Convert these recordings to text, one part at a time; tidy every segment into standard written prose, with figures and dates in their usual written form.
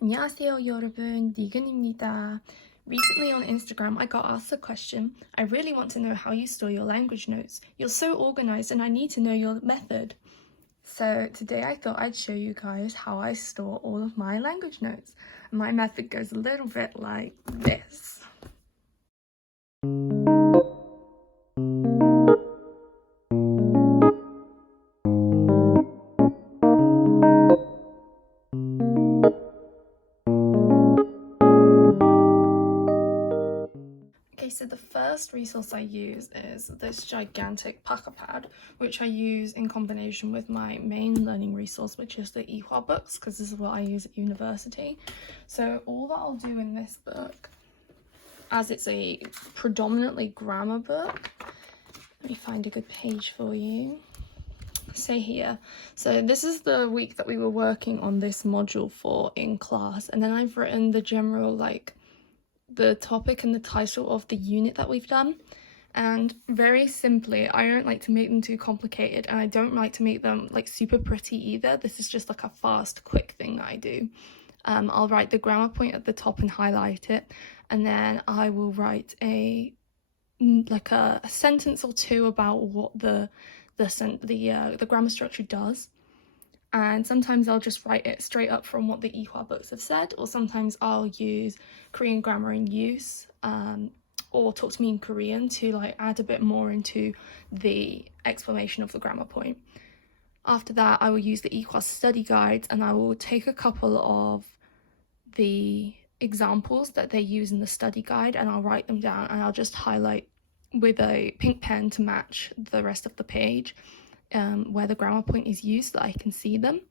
안녕하세요 여러분, Regan입니다. Recently on Instagram I got asked a question. I really want to know how you store your language notes. You're so organized and I need to know your method. So today I thought I'd show you guys how I store all of my language notes. My method goes a little bit like this. So the first resource I use is this gigantic packer pad, which I use in combination with my main learning resource, which is the Ihua books, because this is what I use at university. So all that I'll do in this book, as it's a predominantly grammar book, let me find a good page for you. Say here. So this is the week that we were working on this module for in class, and then I've written the general the topic and the title of the unit that we've done. And very simply, I don't like to make them too complicated, and I don't like to make them super pretty either. This is just a fast, quick thing that I do. I'll write the grammar point at the top and highlight it, and then I will write a sentence or two about what the grammar structure does. And sometimes I'll just write it straight up from what the Ihua books have said, or sometimes I'll use Korean grammar in use, or Talk to Me in Korean to add a bit more into the explanation of the grammar point. After that, I will use the Ihua study guides, and I will take a couple of the examples that they use in the study guide, and I'll write them down, and I'll just highlight with a pink pen to match the rest of the page. Where the grammar point is used so that I can see them.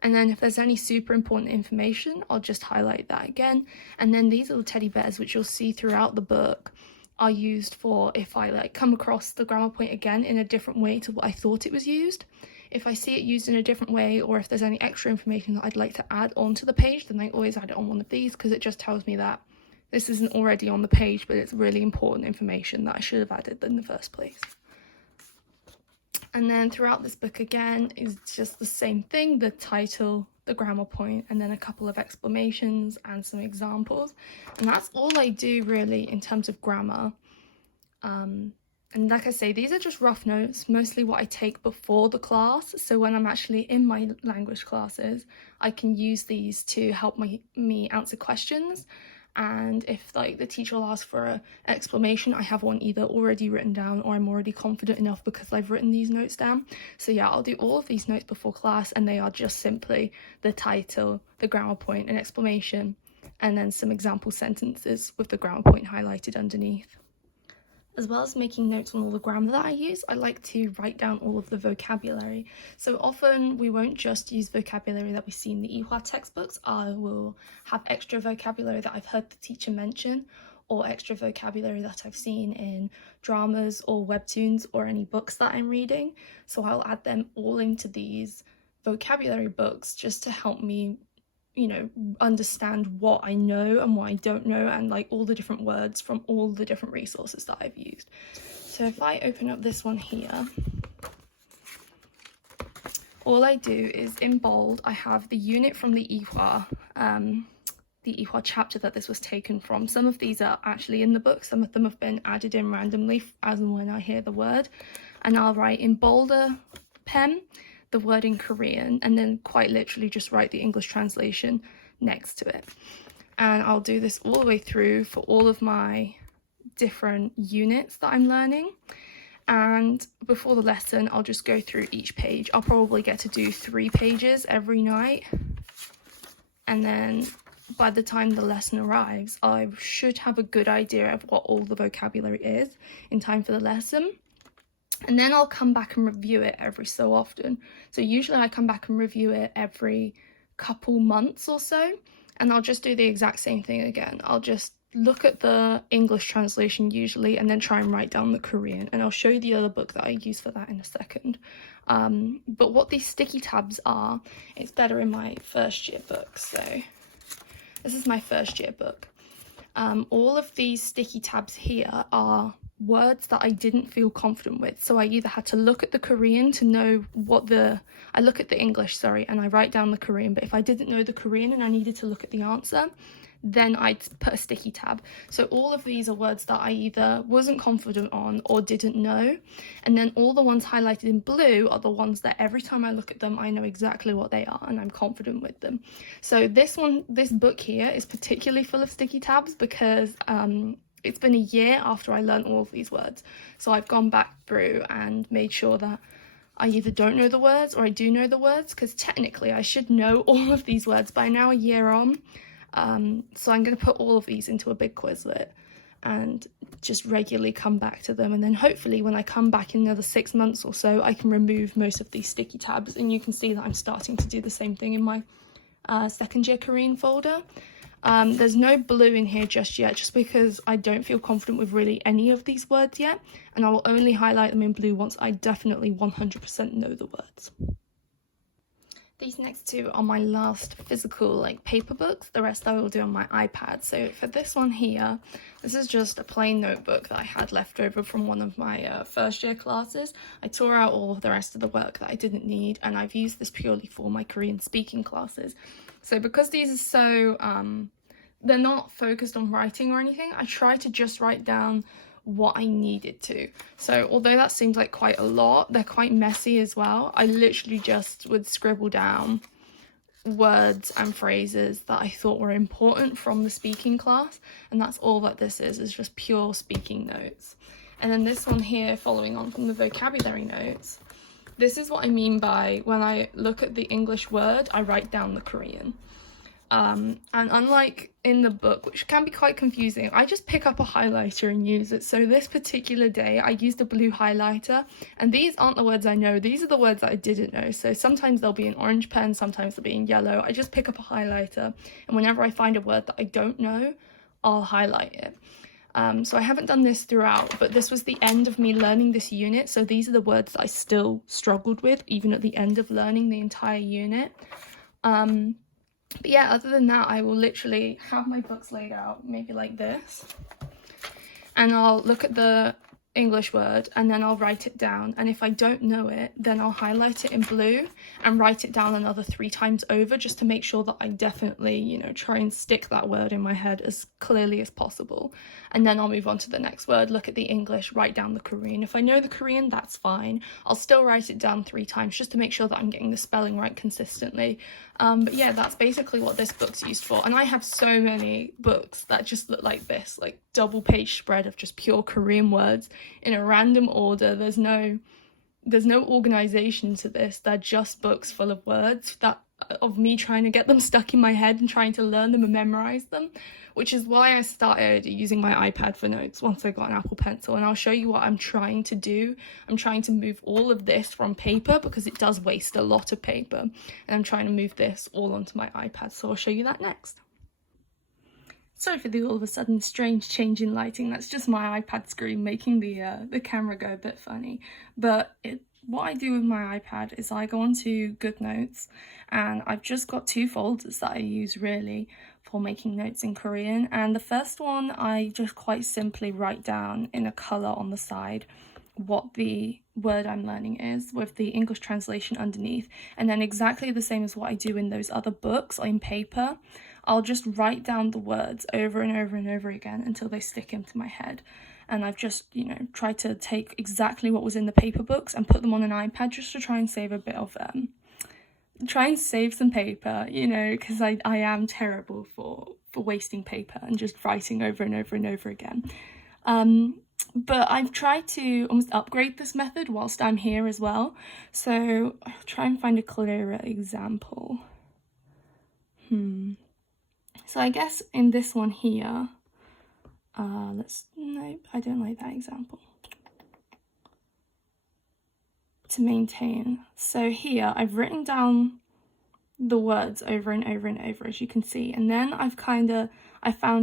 And then if there's any super important information, I'll just highlight that again. And then these little teddy bears, which you'll see throughout the book, are used for if I come across the grammar point again in a different way to what I thought it was used. If I see it used in a different way, or if there's any extra information that I'd like to add onto the page, then I always add it on one of these, because it just tells me that this isn't already on the page, but it's really important information that I should have added in the first place. And then throughout this book again is just the same thing, the title, the grammar point, and then a couple of explanations and some examples. And that's all I do really in terms of grammar. And like I say, these are just rough notes, mostly what I take before the class. So when I'm actually in my language classes, I can use these to help me answer questions. And if the teacher will ask for an explanation, I have one either already written down, or I'm already confident enough because I've written these notes down. So yeah, I'll do all of these notes before class, and they are just simply the title, the grammar point, an explanation, and then some example sentences with the grammar point highlighted underneath. As well as making notes on all the grammar that I use, I like to write down all of the vocabulary. So often we won't just use vocabulary that we see in the Ihua textbooks. I will have extra vocabulary that I've heard the teacher mention, or extra vocabulary that I've seen in dramas or webtoons or any books that I'm reading. So I'll add them all into these vocabulary books just to help me understand what I know and what I don't know, and all the different words from all the different resources that I've used. So if I open up this one here, all I do is in bold, I have the unit from the Ihua chapter that this was taken from. Some of these are actually in the book, some of them have been added in randomly as and when I hear the word, and I'll write in bolder pen the word in Korean, and then quite literally just write the English translation next to it. And I'll do this all the way through for all of my different units that I'm learning. And before the lesson, I'll just go through each page. I'll probably get to do 3 pages every night. And then by the time the lesson arrives, I should have a good idea of what all the vocabulary is in time for the lesson. And then I'll come back and review it every so often. So usually I come back and review it every couple months or so, and I'll just do the exact same thing again. I'll just look at the English translation usually, and then try and write down the Korean, and I'll show you the other book that I use for that in a second. But what these sticky tabs are, it's better in my first year book. So this is my first year book. All of these sticky tabs here are words that I didn't feel confident with. So I either had to look at the Korean to know I look at the English, sorry, and I write down the Korean. But if I didn't know the Korean and I needed to look at the answer, then I'd put a sticky tab. So all of these are words that I either wasn't confident on or didn't know. And then all the ones highlighted in blue are the ones that every time I look at them, I know exactly what they are and I'm confident with them. So this book here is particularly full of sticky tabs because it's been a year after I learned all of these words. So I've gone back through and made sure that I either don't know the words or I do know the words, because technically I should know all of these words by now, a year on. So I'm going to put all of these into a big Quizlet and just regularly come back to them, and then hopefully when I come back in another 6 months or so, I can remove most of these sticky tabs, and you can see that I'm starting to do the same thing in my second year Korean folder. There's no blue in here just yet, just because I don't feel confident with really any of these words yet, and I will only highlight them in blue once I definitely 100% know the words. These next two are my last physical paper books. The rest I will do on my iPad. So for this one here, this is just a plain notebook that I had left over from one of my first year classes. I tore out all of the rest of the work that I didn't need, and I've used this purely for my Korean speaking classes. So because these are so, they're not focused on writing or anything, I try to just write down what I needed to. So although that seems like quite a lot, they're quite messy as well. I literally just would scribble down words and phrases that I thought were important from the speaking class, and that's all that this is just pure speaking notes. And then this one here, following on from the vocabulary notes, this is what I mean by when I look at the English word, I write down the Korean. And unlike in the book, which can be quite confusing, I just pick up a highlighter and use it. So this particular day I used a blue highlighter, and these aren't the words I know, these are the words that I didn't know. So sometimes they'll be in orange pen, sometimes they'll be in yellow. I just pick up a highlighter, and whenever I find a word that I don't know, I'll highlight it. So I haven't done this throughout, but this was the end of me learning this unit, so these are the words that I still struggled with even at the end of learning the entire unit. But yeah, other than that, I will literally have my books laid out, maybe like this, and I'll look at the English word and then I'll write it down, and if I don't know it, then I'll highlight it in blue and write it down another 3 times over, just to make sure that I definitely, try and stick that word in my head as clearly as possible. And then I'll move on to the next word, look at the English, write down the Korean. If I know the Korean, that's fine. I'll still write it down 3 times just to make sure that I'm getting the spelling right consistently. But yeah, that's basically what this book's used for. And I have so many books that just look like this, like double page spread of just pure Korean words in a random order. There's no organization to this. They're just books full of words that of me trying to get them stuck in my head and trying to learn them and memorize them, which is why I started using my iPad for notes once I got an Apple Pencil. And I'll show you what I'm trying to do. I'm trying to move all of this from paper, because it does waste a lot of paper, and I'm trying to move this all onto my iPad, so I'll show you that next. Sorry for the all of a sudden strange change in lighting. That's just my iPad screen making the camera go a bit funny. But what I do with my iPad is I go onto GoodNotes, and I've just got 2 folders that I use really for making notes in Korean. And the first one, I just quite simply write down in a colour on the side what the word I'm learning is, with the English translation underneath. And then exactly the same as what I do in those other books on paper, I'll just write down the words over and over and over again until they stick into my head. And I've just, tried to take exactly what was in the paper books and put them on an iPad, just to try and save a bit of, try and save some paper, because I am terrible for wasting paper and just writing over and over and over again. But I've tried to almost upgrade this method whilst I'm here as well. So I'll try and find a clearer example. So I guess in this one here, nope, I don't like that example. To maintain. So here I've written down the words over and over and over, as you can see, and then I found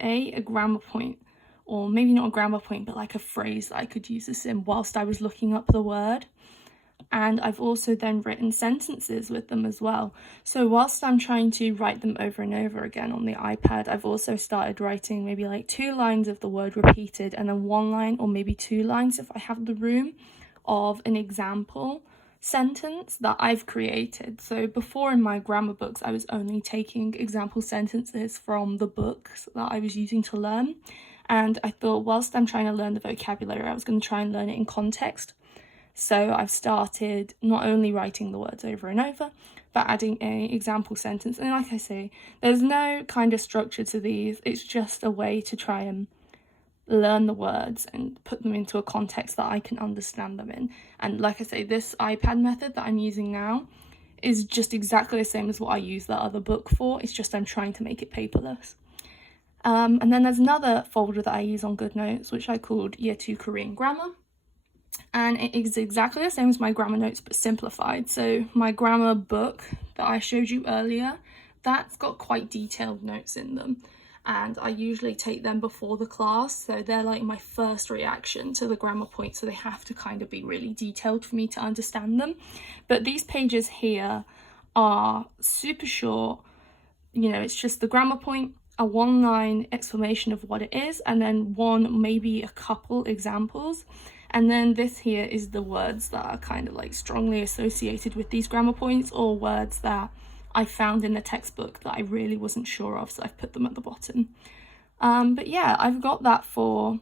a grammar point, or maybe not a grammar point, but like a phrase that I could use this in whilst I was looking up the word. And I've also then written sentences with them as well. So whilst I'm trying to write them over and over again on the iPad, I've also started writing maybe like 2 lines of the word repeated and then 1 line or maybe 2 lines if I have the room of an example sentence that I've created. So before in my grammar books, I was only taking example sentences from the books that I was using to learn. And I thought whilst I'm trying to learn the vocabulary, I was going to try and learn it in context. So I've started not only writing the words over and over, but adding an example sentence. And like I say, there's no kind of structure to these. It's just a way to try and learn the words and put them into a context that I can understand them in. And like I say, this iPad method that I'm using now is just exactly the same as what I used that other book for. It's just I'm trying to make it paperless. And then there's another folder that I use on GoodNotes, which I called Year 2 Korean Grammar. And it is exactly the same as my grammar notes, but simplified. So my grammar book that I showed you earlier, that's got quite detailed notes in them. And I usually take them before the class. So they're like my first reaction to the grammar points. So they have to kind of be really detailed for me to understand them. But these pages here are super short. You know, it's just the grammar point, a 1-line explanation of what it is, and then maybe a couple examples. And then this here is the words that are kind of like strongly associated with these grammar points, or words that I found in the textbook that I really wasn't sure of, so I've put them at the bottom. But yeah, I've got that for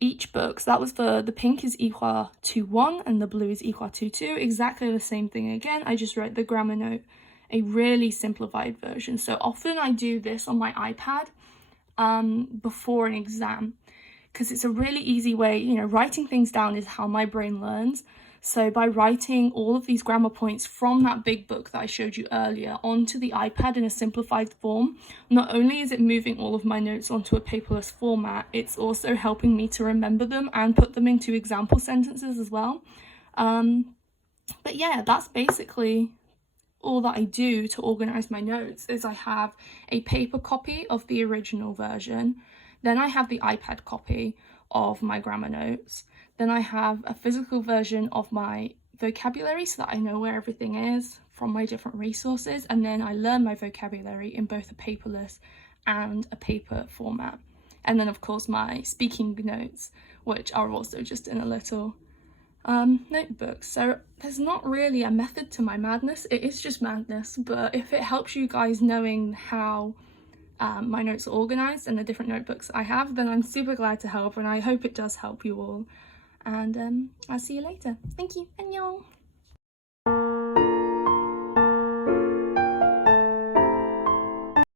each book. So that was the pink is equal to 1 and the blue is equal to 2. Exactly the same thing again. I just wrote the grammar note, a really simplified version. So often I do this on my iPad before an exam, because it's a really easy way, you know, writing things down is how my brain learns. So by writing all of these grammar points from that big book that I showed you earlier onto the iPad in a simplified form, not only is it moving all of my notes onto a paperless format, it's also helping me to remember them and put them into example sentences as well. But yeah, that's basically all that I do to organize my notes. Is I have a paper copy of the original version, then I have the iPad copy of my grammar notes, then I have a physical version of my vocabulary so that I know where everything is from my different resources, and then I learn my vocabulary in both a paperless and a paper format. And then of course my speaking notes, which are also just in a little notebook. So there's not really a method to my madness. It is just madness, but if it helps you guys knowing how my notes are organized and the different notebooks I have, then I'm super glad to help, and I hope it does help you all. And I'll see you later. Thank you. Annyeong.